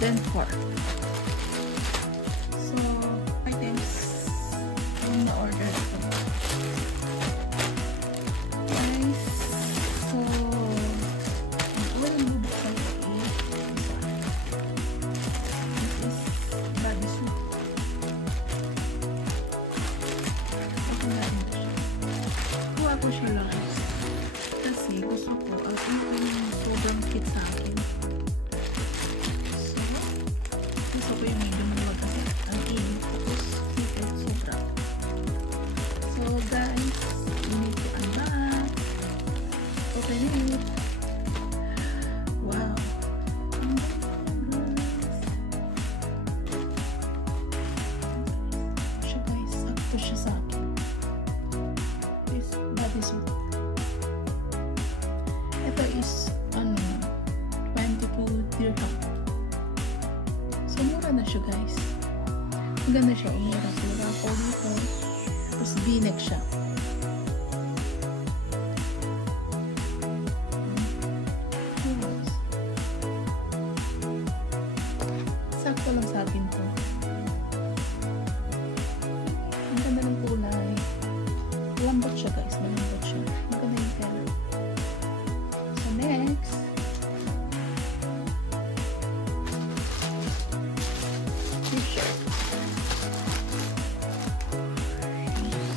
then 4. So, I think yung na-order ito. Guys, so, walang bubuksan ko isa. This is body suit. Ako na rin siya. Kuha ko siya large. Kasi gusto ko, ito yung sobrang fit sa akin. So, gusto ko yung medium na kasi ang init. Tapos, fitted sobra. So, guys, we need to unbox. Open it. Wow. Siya guys, sakto siya sa akin. This body suit. Ito is, 22 dirham. So, mura na siya guys. Maganda siya, umura. So, ako dito. Tapos, v-neck siya. Sakto lang sa akin to. Ang ganda ng kulay. Lambot siya guys. Malambot siya. Maganda yung tela. So, next. T-shirt.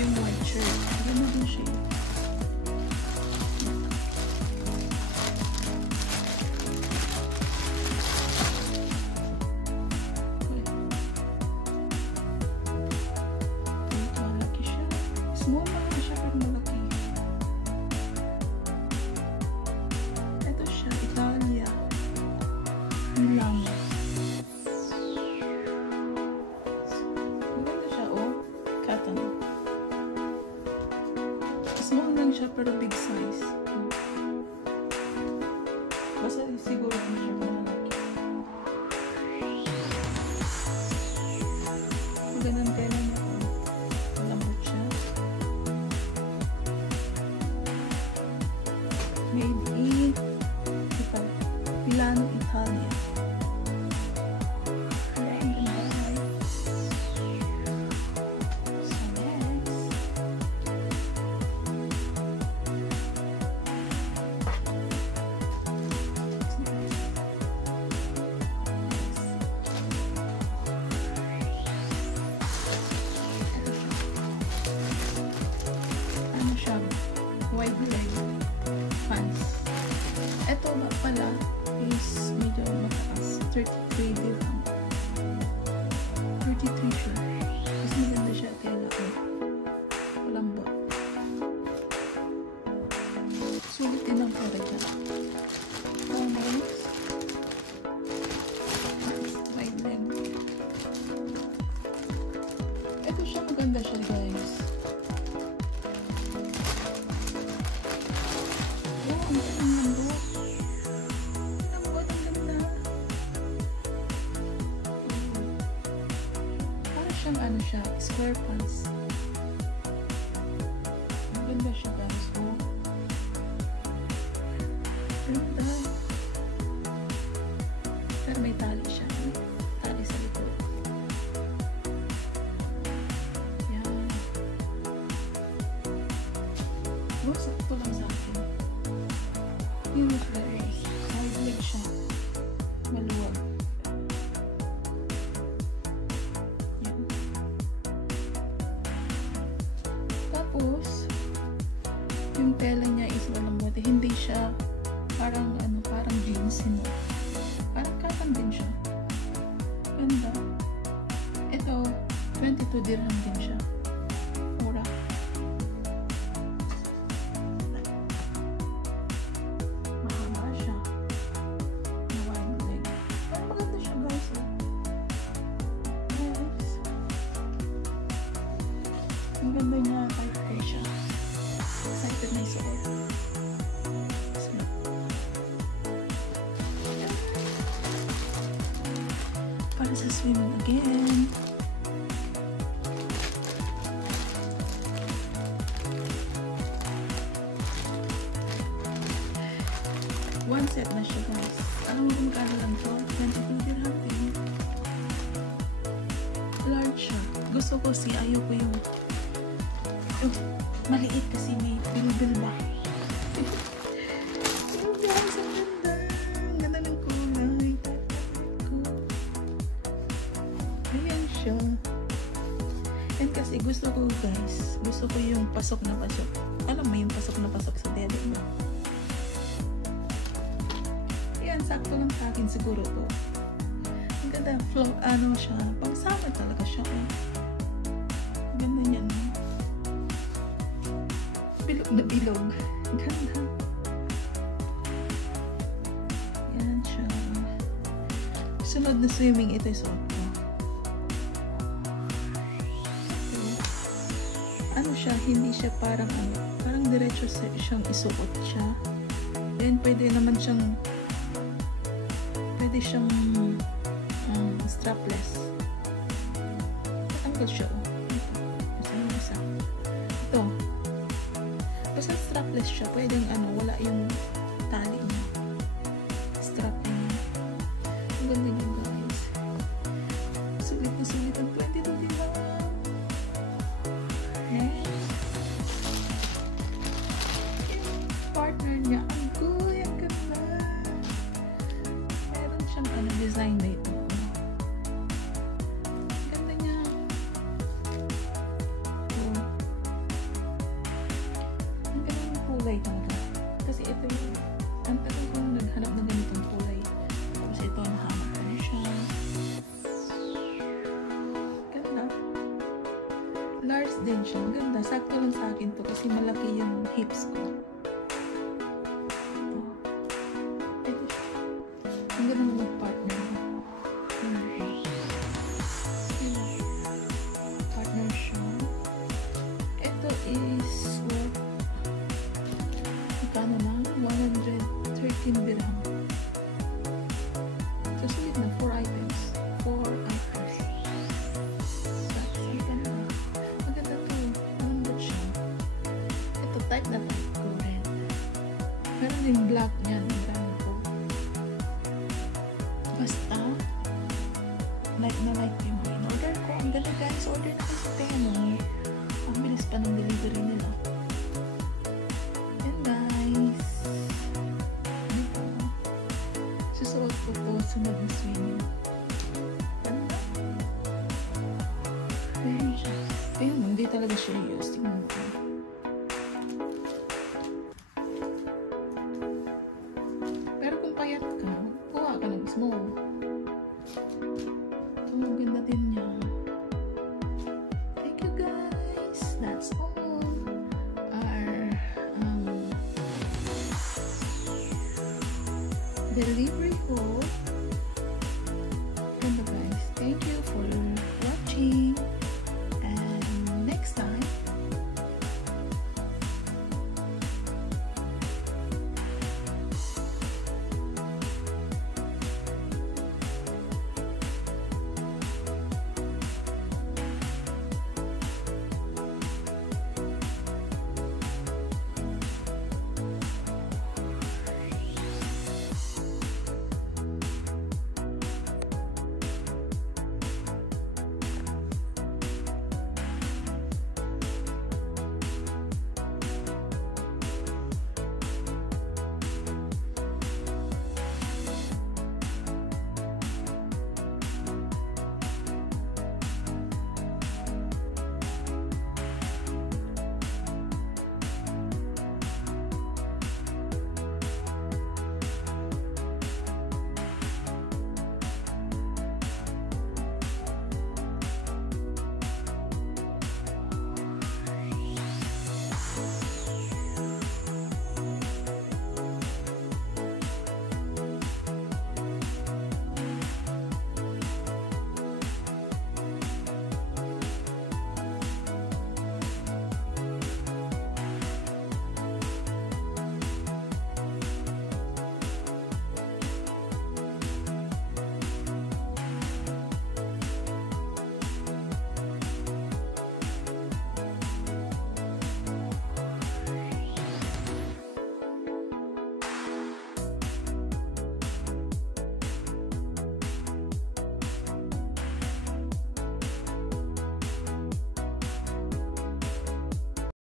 Yung white shirt. Ganda din siya. Malaki siya. Small lang siya pero malaki. Ito siya. Italia. Milano. Maganda siya, oh. Cotton. Small lang siya pero big size. Basta siguro na siya malaki. Magandang tela niya, oh. Malambot siya. Made in Milano, Italia. Ano siya? Wide leg pants. Ito ba pala is medyo mataas. 33 dirham. 33 siya. Mas maganda siya tela ko. Malambot. Sulit din ang pera dyan. Oh, nice. Wide leg. Ito siya, maganda siya guys. Oh, ang lambot. Lambot, ang ganda. Para siyang ano siya, square pants. Ang ganda siya guys. Oh. Ganda. Pero may tali siya. Tali sa likod. Yan. Oh, sakto lang sa akin. Yung guys. Side leg siya. Maluwag. Yan. Tapos, yung tela niya is malambot. Hindi siya parang parang jeans, parang cotton din siya. Ganda. Ito, 22 dirham din siya. Mura. Mahaba siya. Wide leg. Pero maganda siya guys. Nice. Ang ganda niya. Tight siya. Excited na isuot. Para sa swimming again. One set na siya guys. Alam mo kung kano lang to? 22 dirham. gusto ko ayoko yung maliit kasi may bilbil ba. Oh guys, ang ganda. Ang ganda ng kulay. Ayan siya. And kasi gusto ko guys, gusto ko yung pasok na pasok. Alam mo yung pasok na pasok sa dede mo. Ayan, sakto lang sa akin siguro to. Ang ganda, flow, ano siya, pang summer talaga siya. Ganda niya, no? Bilog na bilog. Ganda. Yan siya. Sunod na swimming, ito yung suot ko. Ano siya, hindi siya parang ano, parang diretso siyang isuot siya. Then, pwede naman siyang strapless. Patanggal siya, oh. Isa. Ito. Basta strapless siya. Pwedeng ano, wala yung tali niya. Strap niya. Ang ganda niya, guys. Sulit na sulit ang 22 diba? Next. Yung partner niya, ang good, ang ganda. Meron siyang ano, design na ito. Kulay talaga. Kasi ito yung ang tagal ko naghanap ng ganitong kulay. Tapos ito, nahanap ko na siya. Ganda. Large din siya. Ganda. Sakto lang sa akin to kasi malaki yung hips ko. Ito siya. Ang ganda ng partner. Partner siya. Ito is ano na? 113 dirham. So, sulit na. 4 items. 4 items. That's ang ganda. Maganda to. Malambot siya. Ito, type na type ko rin. Meron din black niyan. Marami ko. Basta, like na like yung in-order ko. Ang ganda guys. Order na kasi tayo. Ang bilis pa ng delivery nila. Susuot ko po sunod na swimming. Ganda. Ayan siya. Ayan mo, hindi talaga siya use. Tingnan mo ko. Pero kung payat ka, kuha ka ng small. Ito, ang ganda din niya. Thank you guys. That's all. Our delivery